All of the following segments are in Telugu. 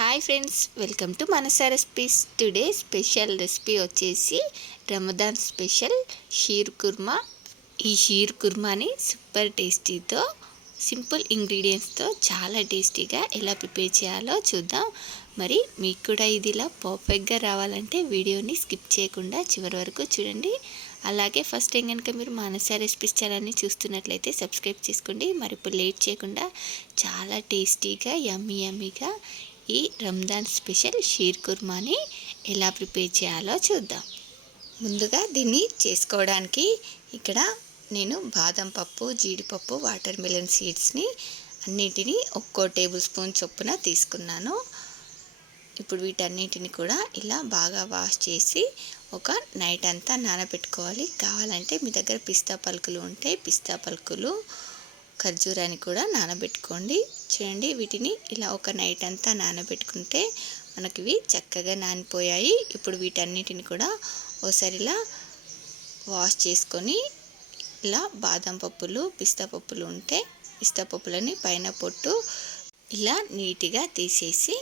Hi friends, welcome to Manasa recipes. Today special recipe వచ్చేసి రమదాన్ స్పెషల్ షీర్ కుర్మా. ఈ షీర్ కుర్మాని సూపర్ టేస్టీతో సింపుల్ ఇంగ్రీడియంట్స్తో చాలా టేస్టీగా ఎలా ప్రిపేర్ చేయాలో చూద్దాం. మరి మీకు కూడా ఇది ఇలా పర్ఫెక్ట్గా రావాలంటే వీడియోని స్కిప్ చేయకుండా చివరి వరకు చూడండి. అలాగే ఫస్ట్ టైం కనుక మీరు మనసా రెసిపీస్ ఛానల్ని చూస్తున్నట్లయితే సబ్స్క్రైబ్ చేసుకోండి. మరి ఇప్పుడు లేట్ చేయకుండా చాలా టేస్టీగా యమ్మీగా ఈ రంజాన్ స్పెషల్ షీర్ కుర్మాని ఎలా ప్రిపేర్ చేయాలో చూద్దాం. ముందుగా దీన్ని చేసుకోవడానికి ఇక్కడ నేను బాదం పప్పు, జీడిపప్పు, వాటర్ మిలన్ సీడ్స్ని అన్నిటినీ ఒక్కో టేబుల్ స్పూన్ చొప్పున తీసుకున్నాను. ఇప్పుడు వీటన్నిటిని కూడా ఇలా బాగా వాష్ చేసి ఒక నైట్ అంతా నానబెట్టుకోవాలి. కావాలంటే మీ దగ్గర పిస్తా పలుకులు ఉంటే పిస్తా పలుకులు, ఖర్జూరాన్ని కూడా నానబెట్టుకోండి. చూడండి, వీటిని ఇలా ఒక నైట్ అంతా నానబెట్టుకుంటే మనకి ఇవి చక్కగా నానిపోయాయి. ఇప్పుడు వీటన్నిటిని కూడా ఒకసారి ఇలా వాష్ చేసుకొని ఇలా బాదం పప్పులు, పిస్తా పప్పులు ఉంటే పిస్తా పప్పులని పైన పొట్టు ఇలా నీట్గా తీసేసి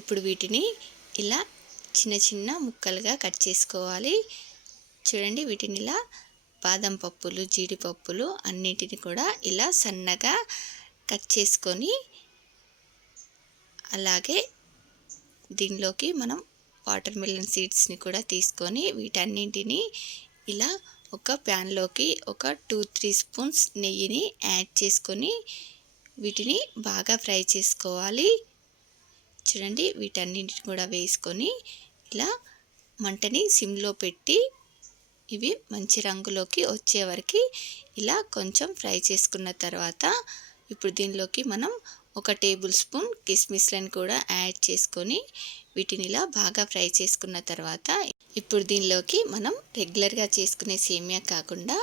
ఇప్పుడు వీటిని ఇలా చిన్న చిన్న ముక్కలుగా కట్ చేసుకోవాలి. చూడండి, వీటిని ఇలా బాదం పప్పులు, జీడిపప్పులు అన్నిటిని కూడా ఇలా సన్నగా కట్ చేసుకొని అలాగే దీనిలోకి మనం వాటర్ మిలన్ సీడ్స్ని కూడా తీసుకొని వీటన్నింటినీ ఇలా ఒక ప్యాన్లోకి ఒక 2-3 స్పూన్స్ నెయ్యిని యాడ్ చేసుకొని వీటిని బాగా ఫ్రై చేసుకోవాలి. చూడండి, వీటన్నింటిని కూడా వేసుకొని ఇలా మంటని సిమ్లో పెట్టి ఇవి మంచి రంగులోకి వచ్చే వరకు ఇలా కొంచెం ఫ్రై చేసుకున్న తర్వాత ఇప్పుడు దీనిలోకి మనం ఒక టేబుల్ స్పూన్ కిస్మిస్లను కూడా యాడ్ చేసుకొని వీటిని ఇలా బాగా ఫ్రై చేసుకున్న తర్వాత ఇప్పుడు దీనిలోకి మనం రెగ్యులర్గా చేసుకునే సేమియా కాకుండా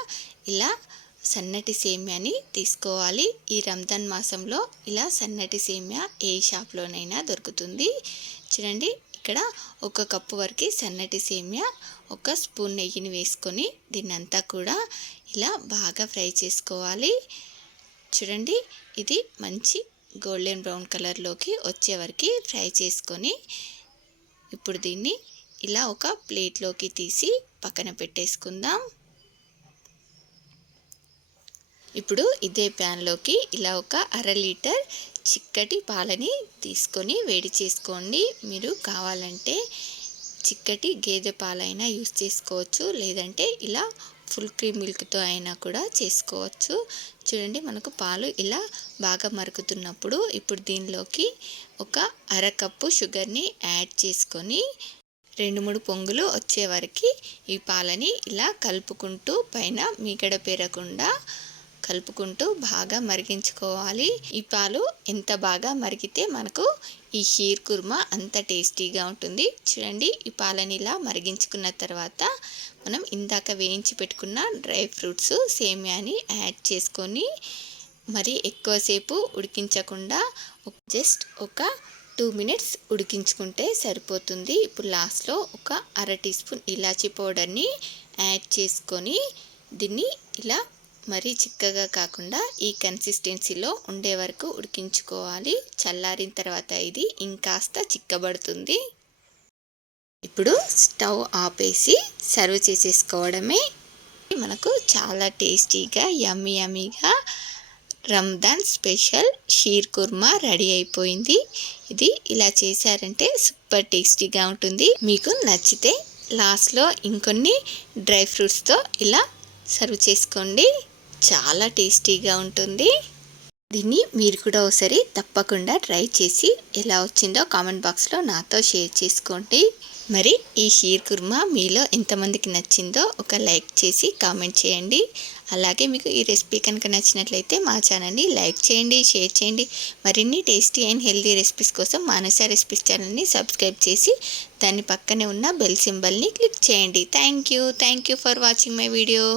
ఇలా సన్నటి సేమియాని తీసుకోవాలి. ఈ రంజాన్ మాసంలో ఇలా సన్నటి సేమియా ఏ షాప్లోనైనా దొరుకుతుంది. చూడండి, ఇక్కడ ఒక కప్పు వరకు సన్నటి సేమియా, ఒక స్పూన్ నెయ్యిని వేసుకొని దీన్నంతా కూడా ఇలా బాగా ఫ్రై చేసుకోవాలి. చూడండి, ఇది మంచి గోల్డెన్ బ్రౌన్ కలర్లోకి వచ్చే వరకు ఫ్రై చేసుకొని ఇప్పుడు దీన్ని ఇలా ఒక ప్లేట్లోకి తీసి పక్కన పెట్టేసుకుందాం. ఇప్పుడు ఇదే ప్యాన్లోకి ఇలా ఒక 1/2 లీటర్ చిక్కటి పాలని తీసుకొని వేడి చేసుకోండి. మీరు కావాలంటే చిక్కటి గేదె పాలైనా యూస్ చేసుకోవచ్చు, లేదంటే ఇలా ఫుల్ క్రీమ్ మిల్క్తో అయినా కూడా చేసుకోవచ్చు. చూడండి, మనకు పాలు ఇలా బాగా మరుగుతున్నప్పుడు ఇప్పుడు దీనిలోకి ఒక 1/2 కప్పు షుగర్ని యాడ్ చేసుకొని 2-3 పొంగులు వచ్చే వరకు ఈ పాలని ఇలా కలుపుకుంటూ పైన మీగడ పేరకుండా కలుపుకుంటూ బాగా మరిగించుకోవాలి. ఈ పాలు ఎంత బాగా మరిగితే మనకు ఈ షీర్ కుర్మా అంత టేస్టీగా ఉంటుంది. చూడండి, ఈ పాలని ఇలా మరిగించుకున్న తర్వాత మనం ఇందాక వేయించి పెట్టుకున్న డ్రై ఫ్రూట్స్, సేమియాని యాడ్ చేసుకొని మరి ఎక్కువసేపు ఉడికించకుండా జస్ట్ ఒక 2 మినిట్స్ ఉడికించుకుంటే సరిపోతుంది. ఇప్పుడు లాస్ట్లో ఒక 1/2 టీ స్పూన్ ఇలాచీ పౌడర్ని యాడ్ చేసుకొని దీన్ని ఇలా మరీ చిక్కగా కాకుండా ఈ కన్సిస్టెన్సీలో ఉండే వరకు ఉడికించుకోవాలి. చల్లారిన తర్వాత ఇది ఇంకాస్త చిక్కబడుతుంది. ఇప్పుడు స్టవ్ ఆపేసి సర్వ్ చేసేసుకోవడమే. మనకు చాలా టేస్టీగా యమ్మీగా రంజాన్ స్పెషల్ షీర్ కుర్మా రెడీ అయిపోయింది. ఇది ఇలా చేశారంటే సూపర్ టేస్టీగా ఉంటుంది. మీకు నచ్చితే లాస్ట్లో ఇంకొన్ని డ్రై ఫ్రూట్స్తో ఇలా సర్వ్ చేసుకోండి. చాలా టేస్టీగా ఉంటుంది. దీన్ని మీరు కూడా ఒకసారి తప్పకుండా ట్రై చేసి ఎలా వచ్చిందో కామెంట్ బాక్స్లో నాతో షేర్ చేసుకోండి. మరి ఈ షీర్ కుర్మా మీలో ఎంతమందికి నచ్చిందో ఒక లైక్ చేసి కామెంట్ చేయండి. అలాగే మీకు ఈ రెసిపీ కనుక నచ్చినట్లయితే మా ఛానల్ని లైక్ చేయండి, షేర్ చేయండి. మరిన్ని టేస్టీ అండ్ హెల్తీ రెసిపీస్ కోసం మనసా రెసిపీస్ ఛానల్ని సబ్స్క్రైబ్ చేసి దాని పక్కనే ఉన్న బెల్ సింబల్ని క్లిక్ చేయండి. Thank you for watching my video.